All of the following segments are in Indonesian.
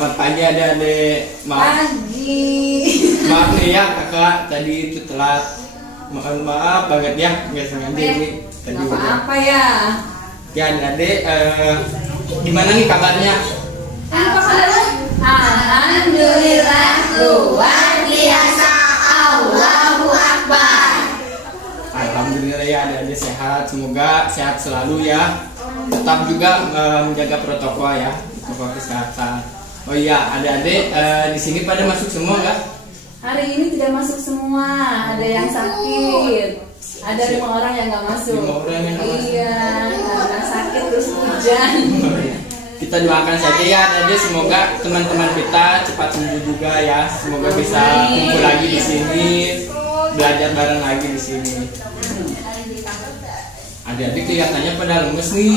Selamat pagi adik-adik. Pagi. Maaf nih ya kakak, tadi itu telat. Maaf banget ya, nggak sengaja ini. Tadi Nggak apa-apa ya. Ya adik-adik, gimana nih kabarnya? Alhamdulillah luar biasa. Allahu Akbar. Alhamdulillah ya adik-adik sehat. Semoga sehat selalu ya. Tetap juga menjaga protokol ya, protokol kesehatan. Oh iya adik-adik, di sini pada masuk semua nggak? Hari ini tidak masuk semua. Ada yang sakit. Ada 5 orang yang nggak masuk. 5 orang yang nggak masuk. Iya, karena sakit terus hujan. Kita doakan saja ya adik-adik, semoga teman-teman kita cepat sembuh juga ya. Semoga bisa kumpul lagi di sini, belajar bareng lagi di sini. Adik-adik kelihatannya pada lemes nih.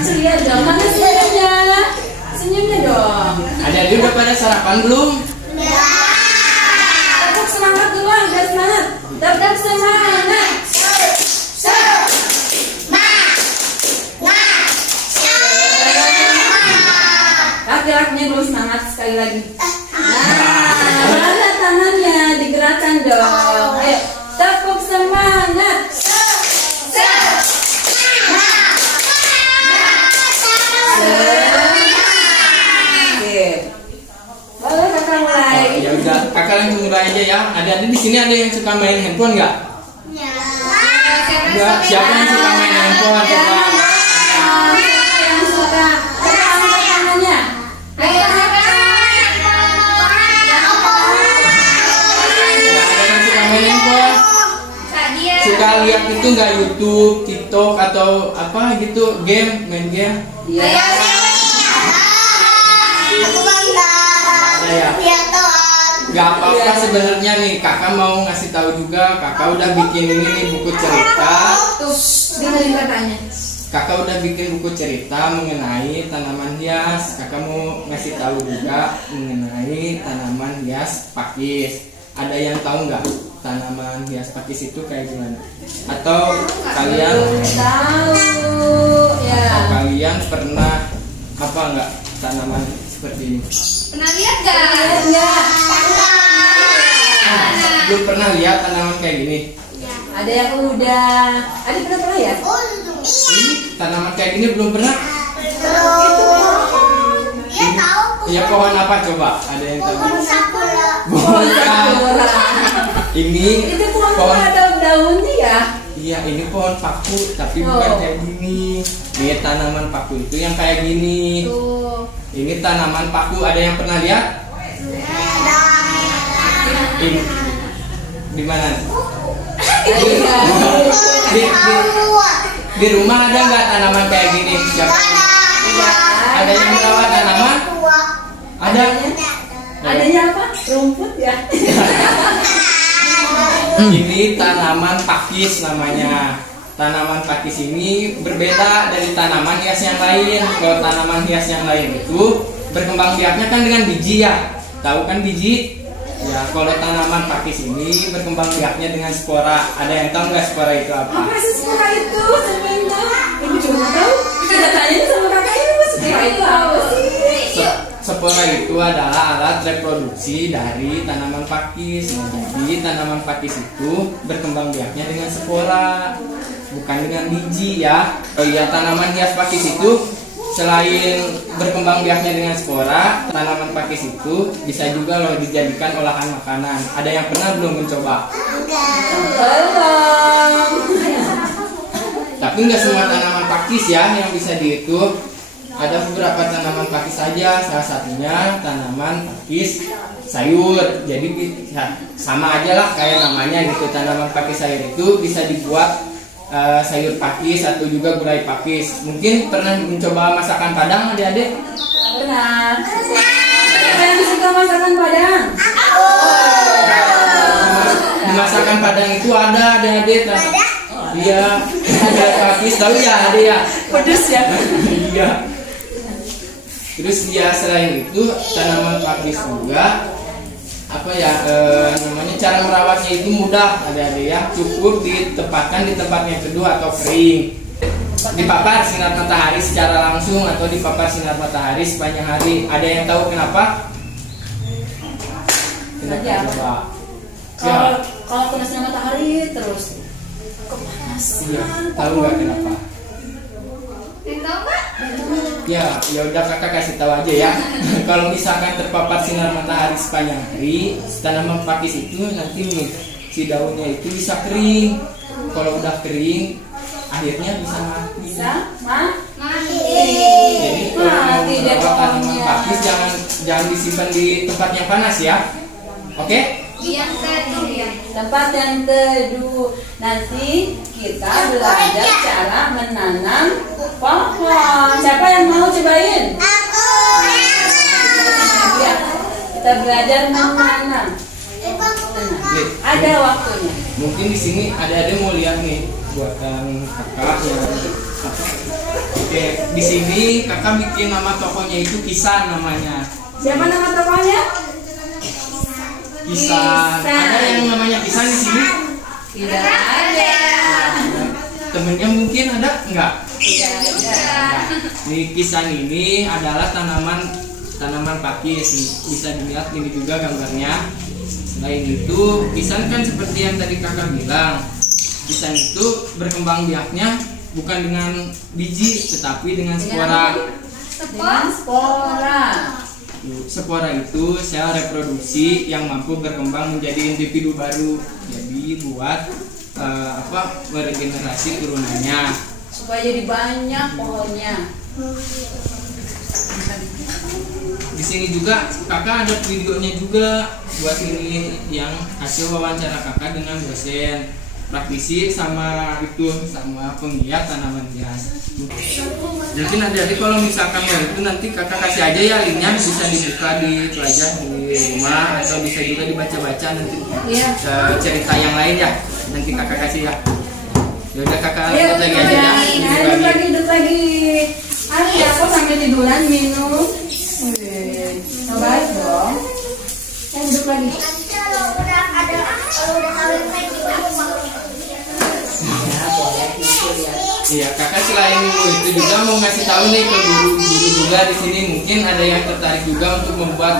Ceria dong, mana senyumnya? Senyumnya dong. Adik-adik udah pada sarapan belum? Tepuk semangat dulu, udah semangat. Tepuk semangat. Laki-lakinya belum semangat sekali lagi. Nah, mana tangannya digerakkan dong. Ayo, tepuk semangat. Boleh kakak mulai. Oh, ya udah, kakak langsung mulai aja ya. Adik-adik di sini ada yang suka main handphone nggak? Enggak. Siapa yang suka main handphone? Coba. Siapa yang suka? Coba angkat tangannya. Ayo, Nggak ada yang suka main handphone? Suka lihat itu nggak YouTube, TikTok atau apa gitu, main game? Iya. Ya. Gak apa-apa sebenarnya nih, kakak mau ngasih tahu juga, kakak udah bikin ini nih buku cerita. Tuh, dengerin katanya. Kakak udah bikin buku cerita mengenai tanaman hias. Kakak mau ngasih tahu juga mengenai tanaman hias pakis. Ada yang tahu nggak tanaman hias pakis itu kayak gimana? Atau kalian Tahu ya. kalian pernah apa nggak tanaman seperti ini? Pernah lihat gak? Ya. Belum pernah lihat tanaman kayak gini? Ada yang udah. Ada pernah ya? Ini tanaman kayak gini belum pernah? Ya pohon apa coba? Ada yang tahu? Pohon Sakura. Ini Itu pohon pohon. ada daunnya ya? Iya, ini pohon paku, tapi bukan kayak gini. Ini tanaman paku itu yang kayak gini. Tuh. Ini tanaman paku, ada yang pernah lihat? Ini di mana? Iya. Di rumah ada nggak tanaman kayak gini? Siapa? Ada yang merawat tanaman? Ada. Adanya apa? Rumput ya? Ini tanaman pakis namanya. Tanaman pakis ini berbeda dari tanaman hias yang lain. Kalau tanaman hias yang lain itu berkembang biaknya kan dengan biji ya. Tahu kan biji? Ya, kalau tanaman pakis ini berkembang biaknya dengan spora. Ada yang tahu nggak spora itu apa? Apa sih suka itu sebenarnya? Ibu cuma tahu. Kita tanya sama kakak ibu suka itu apa sih? Spora itu adalah alat reproduksi dari tanaman pakis. Nah, jadi tanaman pakis itu berkembang biaknya dengan spora, bukan dengan biji ya. Oh iya, tanaman hias pakis itu selain berkembang biaknya dengan spora, tanaman pakis itu bisa juga loh dijadikan olahan makanan. Ada yang pernah belum mencoba? Belum. Tapi nggak semua tanaman pakis ya yang bisa dihitung. Ada beberapa tanaman pakis saja, salah satunya tanaman pakis sayur. Jadi sama aja lah kayak namanya gitu. Tanaman pakis sayur itu bisa dibuat sayur pakis atau juga gulai pakis. Mungkin pernah mencoba masakan Padang adik-adik? Pernah. Siapa yang suka masakan Padang? Di masakan Padang itu ada adik-adik. Iya, ada pakis tahu ya adik ya? Pedes ya? Iya. Terus dia selain itu tanaman pakis juga apa ya namanya, cara merawatnya itu mudah, ada ya, cukup ditempatkan di tempat yang teduh atau kering. dipapar sinar matahari secara langsung atau dipapar sinar matahari sepanjang hari. Ada yang tahu kenapa? Kenapa? Coba. Kalau kena sinar matahari terus kepanasan. Iya, tahu nggak kenapa? Ya udah kakak kasih tahu aja ya. Kalau misalkan terpapar sinar matahari sepanjang hari, tanaman pakis itu nanti nih si daunnya itu bisa kering. Kalau udah kering, akhirnya bisa mati. Mati. Jadi kalau mau merawat tanaman pakis jangan disimpan di tempat yang panas ya. Oke? Yang teduh ya. Tempat yang teduh. Nanti kita belajar cara menanam pohon. Siapa yang mau cobain? Aku. Ya, kita belajar menanam. Ada waktunya. Mungkin di sini ada mau lihat nih buatan kakak yang apa? Oke, di sini kakak bikin nama tokonya itu Kisan namanya. Siapa nama tokohnya? Kisan. Ada yang namanya Kisan di sini? Tidak ada. Temennya mungkin ada enggak? Tidak ada. Nih Kisan ini adalah tanaman pakis nih. Bisa dilihat ini juga gambarnya. Selain itu, Kisan kan seperti yang tadi kakak bilang, Kisan itu berkembang biaknya bukan dengan biji, tetapi dengan spora. Dengan spora. Spora itu sel reproduksi yang mampu berkembang menjadi individu baru. Jadi buat meregenerasi turunannya. Supaya jadi banyak pohonnya. Di sini juga kakak ada videonya juga buat ini yang hasil wawancara kakak dengan dosen praktisi sama penggiat tanaman hias. Jadi nanti kalau misalkan mau itu nanti kakak kasih aja ya linknya, bisa dibuka di pelajar di rumah atau bisa juga dibaca-baca nanti cerita yang lain ya. Nanti kakak kasih ya. Yaudah kakak ikut lagi aja ya. Duduk lagi. Ada aku sambil tiduran minum. Coba dong. Saya duduk lagi. Kalau udah kawin juga aku mau. Iya, kakak selain itu juga mau ngasih tahu nih ke guru-guru juga di sini, mungkin ada yang tertarik juga untuk membuat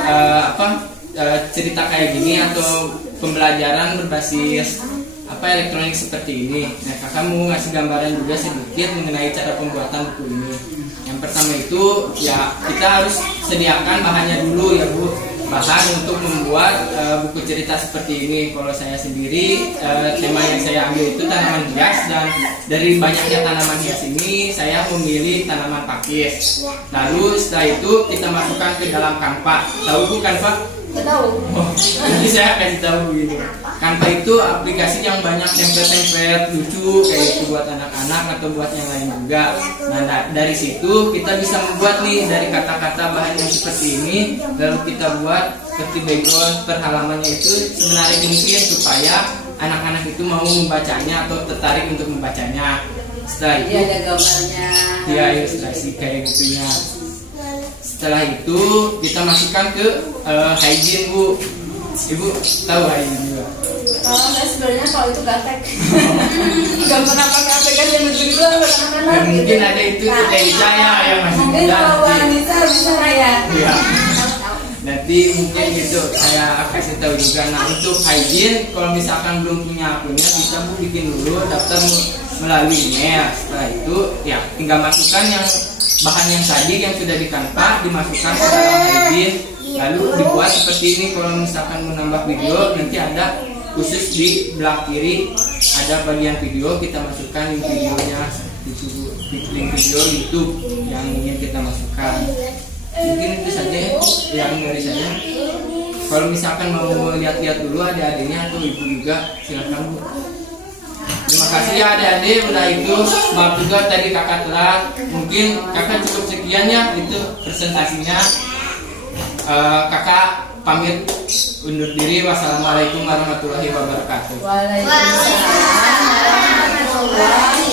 cerita kayak gini atau pembelajaran berbasis elektronik seperti ini. Nah, kakak mau ngasih gambaran juga sedikit mengenai cara pembuatan buku ini. Yang pertama itu ya kita harus sediakan bahannya dulu ya Bu. Bahan untuk membuat buku cerita seperti ini. Kalau saya sendiri tema yang saya ambil itu tanaman hias, dan dari banyaknya tanaman hias ini saya memilih tanaman pakis. Lalu setelah itu kita masukkan ke dalam Canva. Tahu Bu Canva? Tahu. Oh, nanti saya kasih tahu gini. Canva itu aplikasi yang banyak template-template lucu kayak itu buat anak-anak atau buat yang lain juga. Nah, dari situ kita bisa membuat nih dari kata-kata bahan yang seperti ini, lalu kita buat seperti background per halamannya itu sebenarnya mungkin supaya anak-anak itu mau membacanya atau tertarik untuk membacanya. Setelah itu ada gambarnya. Iya, ilustrasi kayak gitunya. Setelah itu kita masukkan ke hygiene Bu. Ibu tahu hygiene juga? Kalau saya sebenarnya kalau itu gatek. Gak pernah pakai aplikasi yang begitu anak-anak. Mungkin ada itu dari saya yang masih mungkin muda. kalau wanita bisa ya. Iya. Nanti mungkin gitu saya kasih tahu juga. Nah, untuk hygiene kalau misalkan belum punya akunnya bisa Bu bikin dulu daftar melalui email. Setelah itu ya tinggal masukkan yang bahan yang tadi yang sudah di Canva, dimasukkan ke dalam hygiene, lalu dibuat seperti ini. Kalau misalkan menambah video nanti ada khusus di belah kiri ada bagian video, kita masukkan link videonya itu, link video YouTube yang ingin kita masukkan. Mungkin itu saja yang dari saya. Kalau misalkan mau lihat-lihat dulu adik-adiknya atau ibu juga silakan Bu. Terima kasih ya adik-adik, udah itu maaf juga tadi kakak telat. Mungkin kakak cukup sekian ya itu presentasinya. Kakak pamit undur diri. Wassalamualaikum warahmatullahi wabarakatuh. Waalaikumsalam warahmatullahi